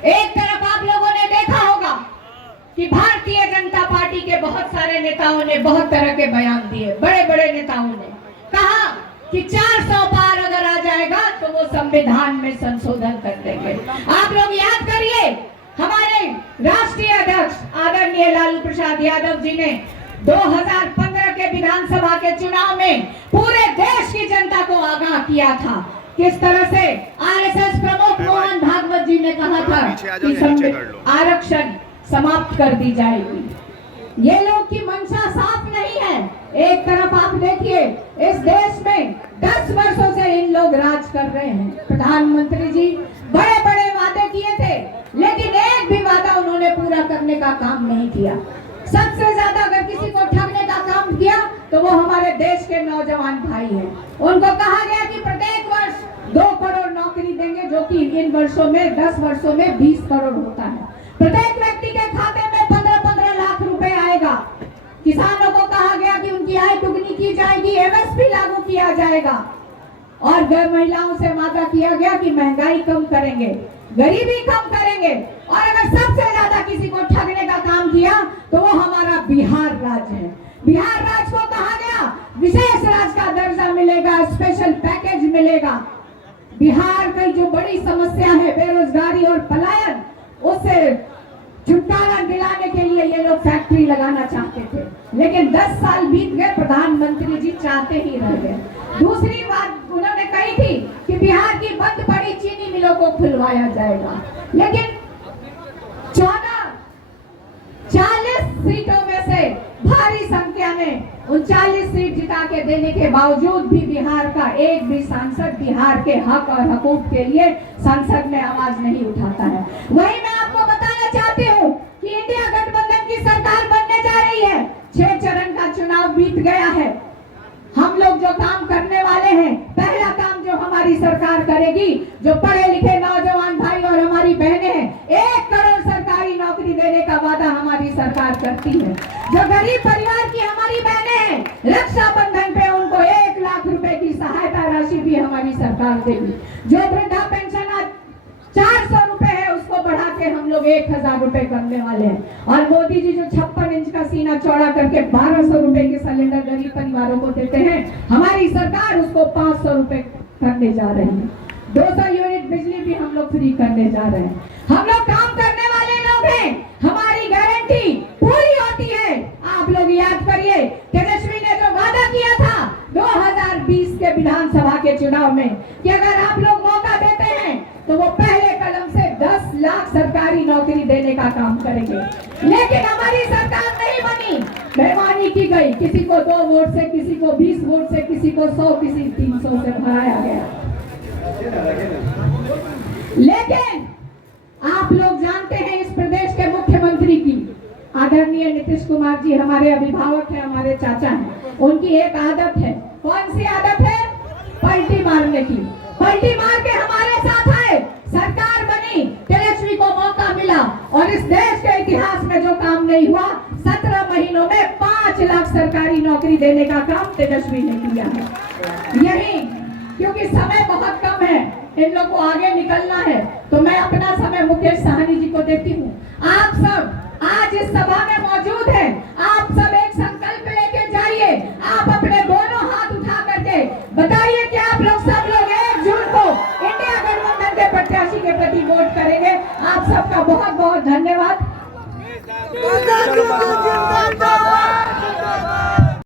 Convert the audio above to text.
एक तरफ आप लोगों ने देखा होगा कि भारतीय जनता पार्टी के बहुत सारे नेताओं ने बहुत तरह के बयान दिए, बड़े बड़े नेताओं ने कहा कि 400 पार अगर आ जाएगा तो वो संविधान में संशोधन कर देंगे। आप लोग याद करिए, हमारे राष्ट्रीय अध्यक्ष आदरणीय लालू प्रसाद यादव जी ने 2015 के विधानसभा के चुनाव में पूरे देश की जनता को आगाह किया था। किस तरह से आरएसएस प्रमुख मोहन भागवत जी ने कहा था कि आरक्षण समाप्त कर दी जाएगी। ये लोग की मंशा साफ नहीं है। एक तरफ आप देखिए, इस देश में 10 वर्षों से इन लोग राज कर रहे हैं। प्रधानमंत्री जी बड़े बड़े वादे किए थे, लेकिन एक भी वादा उन्होंने पूरा करने का काम नहीं किया। सबसे ज्यादा अगर किसी को ठगने का काम किया तो वो हमारे देश के नौजवान भाई हैं। उनको कहा गया कि प्रत्येक वर्ष 2 करोड़ नौकरी देंगे, जो कि इन वर्षों में 10 वर्षों में 20 करोड़ होता है। प्रत्येक व्यक्ति के खाते में 15-15 लाख रुपए आएगा। किसानों को कहा गया कि उनकी आय दुगनी की जाएगी, एमएसपी लागू किया जाएगा, और महिलाओं से वादा किया गया कि महंगाई कम करेंगे, गरीबी कम करेंगे, और अगर सबसे ज्यादा किसी को ठगने का काम किया तो वो हमारा बिहार राज्य है। बिहार राज्य को कहा गया विशेष राज्य का दर्जा मिलेगा, स्पेशल पैकेज मिलेगा। बिहार की जो बड़ी समस्या है बेरोजगारी और पलायन, उससे छुटकारा दिलाने के लिए ये लोग फैक्ट्री लगाना चाहते थे, लेकिन 10 साल बीत गए, प्रधानमंत्री जी चाहते ही रह गए। दूसरी बात उन्होंने कही थी कि बिहार की बंद पड़ी चीनी मिलों को खुलवाया जाएगा, लेकिन 40 सीटों में से भारी संख्या में 39 सीट जिता के देने के बावजूद भी बिहार का एक भी सांसद बिहार के हक और हकूक के लिए संसद में आवाज नहीं उठाता है। वही मैं आपको बताना चाहती हूँ कि इंडिया गठबंधन की सरकार बनने जा रही है। 6 चरण का चुनाव बीत गया है। हम लोग जो काम करने वाले हैं, पहला काम जो हमारी सरकार करेगी, जो पढ़े लिखे नौजवान भाई और हमारी बहनें हैं, 1 करोड़ सरकारी नौकरी देने का वादा हमारी सरकार करती है। जो गरीब परिवार की हमारी बहनें हैं, रक्षाबंधन पे उनको 1 लाख रुपए की सहायता राशि भी हमारी सरकार देगी। जो वृद्धा पेंशन आज 400 रुपए है, उसको बढ़ा के हम लोग 1000 रुपए करने वाले हैं। और मोदी जी जो 56 इंच का सीना चौड़ा करके 1200 रुपए के सिलेंडर गरीब परिवारों को देते हैं, हमारी सरकार उसको 500 रुपए करने जा रहे हैं। 200 यूनिट बिजली भी हम लोग फ्री करने जा रहे हैं। हम लोग काम करने वाले लोग हैं, हमारी गारंटी पूरी होती है। आप लोग याद करिए, तेजस्वी ने जो वादा किया था 2020 के विधानसभा के चुनाव में कि अगर आप लोग मौका देते हैं तो वो पहले कदम से 10 लाख सरकारी नौकरी देने का काम करेंगे, लेकिन हमारी सरकार नहीं बनी, बेईमानी की गई। किसी को 2 वोट से, किसी को 20 वोट से, किसी को 100, किसी 300 से भराया गया। लेकिन आप लोग जानते हैं, इस प्रदेश के मुख्यमंत्री की आदरणीय नीतीश कुमार जी हमारे अभिभावक हैं, हमारे चाचा हैं। उनकी एक आदत है। कौन सी आदत है? पलटी मारने की। पलटी मार के हमारे साथ आए, सरकार बनी, तेजस्वी को मौका मिला, और इस देश के इतिहास में जो काम नहीं हुआ, 17 महीनों में 5 लाख सरकारी नौकरी देने का काम तेजस्वी ने किया है। यही क्योंकि समय बहुत कम है, इन लोग को आगे निकलना है, तो मैं अपना समय मुकेश साहनी जी को देती हूँ। आप सब आज इस सभा में मौजूद हैं, आप सब एक संकल्प लेके जाइए। आप अपने दोनों हाथ उठा करके बताइए कि आप लोग सब लोग 1 जून को इंडिया गठबंधन के प्रत्याशी के प्रति वोट करेंगे। आप सबका बहुत बहुत धन्यवाद।